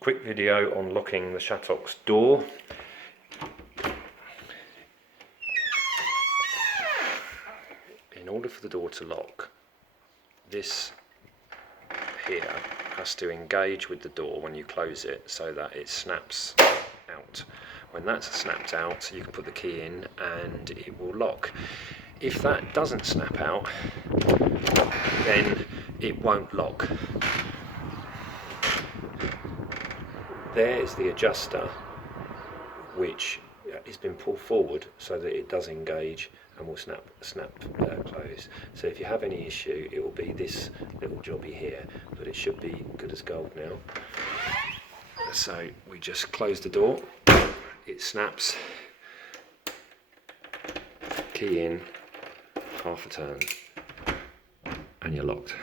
Quick video on locking the Chatox door. In order for the door to lock, this here has to engage with the door when you close it so that it snaps out. When that's snapped out, you can put the key in and it will lock. If that doesn't snap out, then it won't lock. There is the adjuster, which has been pulled forward so that it does engage and will snap close. So if you have any issue, it will be this little jobby here, but it should be good as gold now. So we just close the door, it snaps, key in, half a turn, and you're locked.